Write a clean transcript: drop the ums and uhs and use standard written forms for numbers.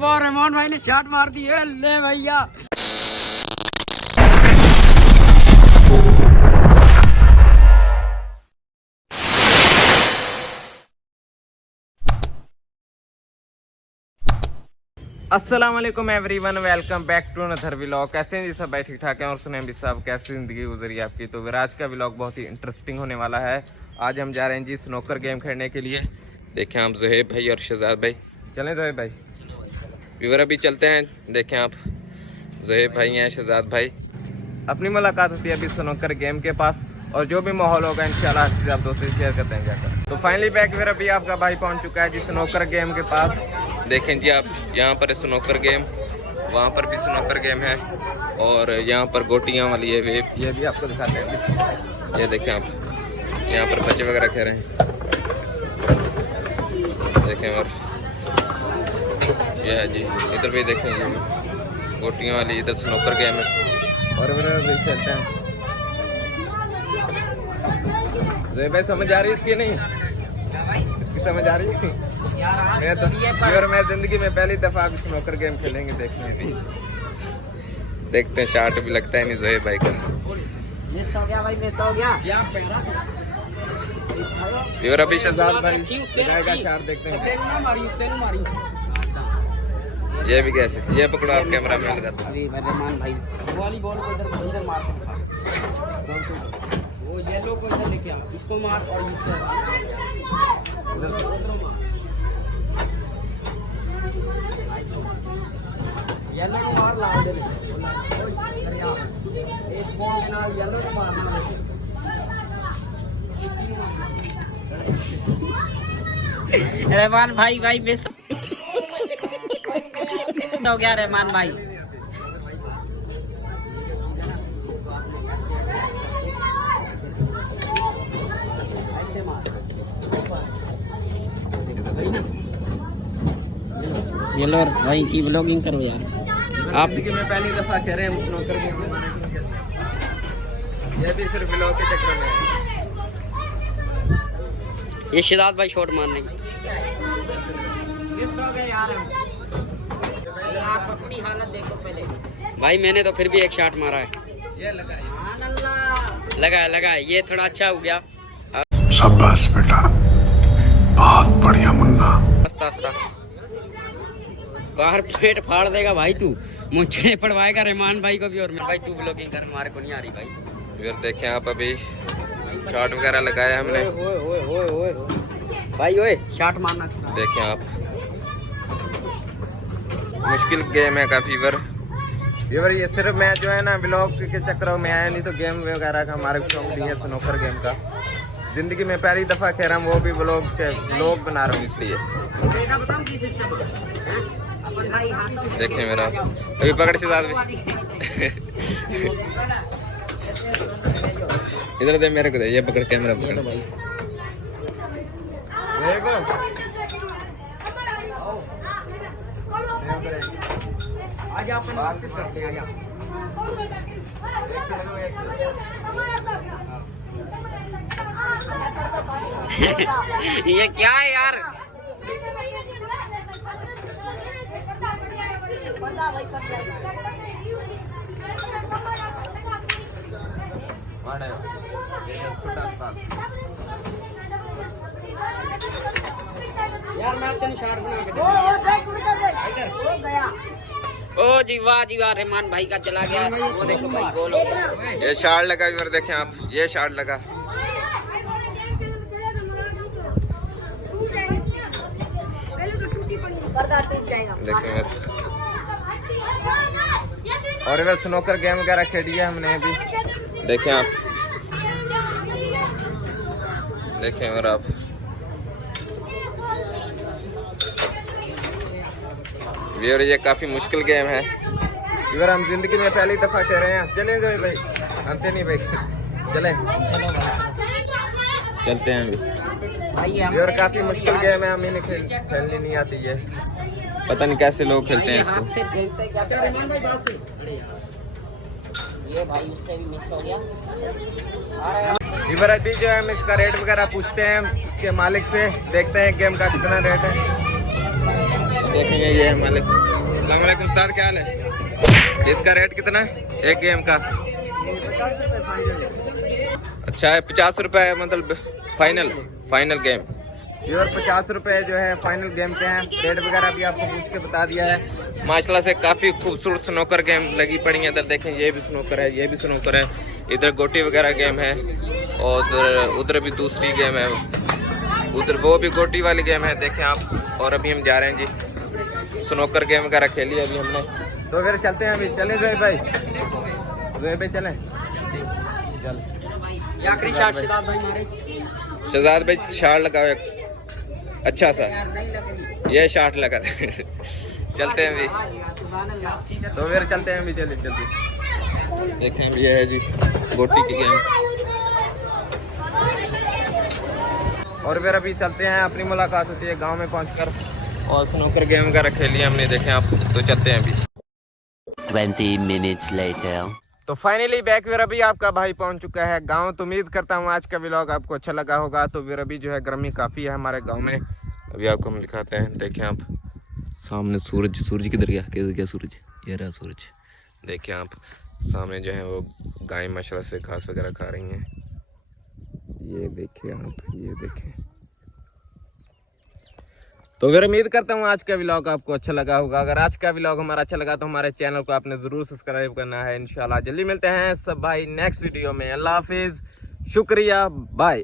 वाह रहमान भाई ने शॉट मार दी है। ले भैया अस्सलाम वालेकुम everyone, welcome back to another vlog. कैसे हैं जी सब भाई? ठीक ठाक हैं। और सुने भी सब कैसी ज़िंदगी गुजरी आपकी। तो फिर आज का व्लॉग बहुत ही इंटरेस्टिंग होने वाला है। आज हम जा रहे हैं जी स्नोकर गेम खेलने के लिए। देखें आप ज़ुहैब भाई और शहजाद भाई। चलें ज़ुहैब भाई? व्यूअर अभी चलते हैं। देखें आप ज़ुहैब भाई हैं, शहजाद भाई। अपनी मुलाकात होती है अभी स्नोकर गेम के पास, और जो भी माहौल होगा इंशाल्लाह हर चीज़ आप दोस्तों से शेयर करते हैं जाकर। तो फाइनली बैक फिर अभी आपका भाई पहुंच चुका है जी स्नोकर गेम के पास। देखें जी आप, यहाँ पर स्नोकर गेम, वहाँ पर भी स्नोकर गेम है, और यहाँ पर गोटियाँ वाली है वेब, ये भी आपको दिखाते हैं। ये देखें आप, यहाँ पर बच्चे वगैरह खेल रहे हैं। देखें, और ये है जी, इधर भी देखें ये गोटियाँ वाली, इधर स्नोकर गेम है। और इधर भी चलते हैं। भाई समझ आ रही है इसकी? नहीं इसकी समझ आ रही है? मैं जिंदगी में पहली दफा स्नोकर गेम खेलेंगे, देखने भी देखते हैं। शार्ट भी लगता है नहीं ज़ुहैब भाई का। मिस हो गया भाई, मिस हो गया। और अभी शहजाद भाई जाएगा शार्ट, देखते हैं। ये भी कैसे, ये पकड़ो आप, कैमरा में लगाते हैं। रहमान भाई वाली बॉल को इधर मार के वो येलो को इधर लेके आ, इसको मार और इसको येलो को मार ला इधर। एक बॉल ना येलो को मारना। रहमान भाई मिस हो गया। रहमान भाई येलो भाई की ब्लॉगिंग करो यार आप। मैं पहली दफा कह रहे हैं स्नोकर गेम, ये भी सिर्फ ब्लॉग के चक्कर में है। ये शहजाद भाई शॉट मारने की हालत देखो पहले भाई। मैंने तो फिर भी एक शॉट मारा है। ये लगा ये थोड़ा अच्छा हो गया। शाबाश बेटा, बहुत बढ़िया मुन्ना। आस्ता आस्ता बाहर पेट फाड़ देगा भाई तू, मुझे पड़वाएगा रहमान भाई को भी। और मैं भाई तू ब्लॉगिंग कर, हमारे को नहीं आ रही भाई। फिर देखें आप, अभी शॉट वगैरह लगाया हमने। भाई ओए शॉट मारना। देखें आप, मुश्किल गेम है काफी। ये सिर्फ मैं जो है ना ब्लॉग के चक्करों में आया, नहीं तो गेम वगैरह का हमारे शौक भी है स्नोकर गेम का। जिंदगी में पहली दफा कह रहा हूँ, वो भी ब्लॉग बना रहा हूँ इसलिए। देखें मेरा अभी पकड़ से साथ में इधर दे मेरे को, दे ये पकड़, कैमरा पकड़। ये क्या है यार? यार मैं तेन शॉट बना के ओ जी वाह रहमान भाई का चला गया। वो देखो भाई गोल हो गया। ये शॉट लगा इधर, देखें आप, ये शॉट लगा। देखें और इधर स्नोकर गेम वगैरह खेली है हमने अभी। देखें आप, देखें और आप ये काफी मुश्किल गेम है। इधर हम जिंदगी में पहली दफा कह रहे हैं। चलें जो भाई, हमसे नहीं भाई, चलें चलते हैं अभी। और काफी मुश्किल गेम है, हमें खेलनी नहीं आती है। पता नहीं कैसे लोग खेलते हैं इसको। ये भाई उससे भी मिस हो गया। इधर अभी जो है हम इसका रेट वगैरह पूछते हैं इसके मालिक से, देखते हैं गेम का कितना रेट है। देखेंगे ये है मालिक। अस्सलाम वालेकुम उस्ताद, क्या हाल है? इसका रेट कितना है एक गेम का? अच्छा है, 50 रुपए मतलब फाइनल गेम। और 50 रुपए जो है फाइनल गेम के हैं। रेट वगैरह भी आपको पूछ के बता दिया है। माशाल्लाह से काफ़ी खूबसूरत स्नूकर गेम लगी पड़ी है। इधर देखें, ये भी स्नूकर है, ये भी स्नूकर है। इधर गोटी वगैरह गेम है और उधर भी दूसरी गेम है, उधर वो भी गोटी वाली गेम है, देखें आप। और अभी हम जा रहे हैं जी, स्नूकर गेम वगैरह खेली अभी हमने, तो फिर चलते हैं। अभी चले जोए भाई, जोए भाई चलें। चल आखिरी शॉट शहजाद भाई मारे। शहजाद भाई शार्ट लगाओ एक अच्छा सा, ये शार्ट लगा दे। चलते हैं अभी, तो फिर चलते हैं अभी जल्दी जल्दी। देखें अभी ये है जी गोटी की गेम। और फिर अभी चलते हैं, अपनी मुलाकात होती है गांव में पहुंचकर। और स्नूकर गेम वगैरह खेली हमने, देखें आप। तो चलते हैं अभी। 20 minutes later. तो फाइनली बैक फिर अभी आपका भाई पहुंच चुका है गांव। तो उम्मीद करता हूं आज का व्लॉग आपको अच्छा लगा होगा। तो फिर अभी जो है गर्मी काफ़ी है हमारे गांव में। अभी आपको हम दिखाते हैं, देखें आप सामने सूरज किधर गया? किधर गया सूरज? ये रहा सूरज। देखें आप सामने जो है वो गाय माशाल्लाह से घास वगैरह खा रही हैं। ये देखें आप, ये देखें। तो फिर उम्मीद करता हूँ आज का व्लॉग आपको अच्छा लगा होगा। अगर आज का व्लॉग हमारा अच्छा लगा तो हमारे चैनल को आपने ज़रूर सब्सक्राइब करना है। इंशाल्लाह जल्दी मिलते हैं सब भाई नेक्स्ट वीडियो में। अल्लाह हाफिज़, शुक्रिया, बाय।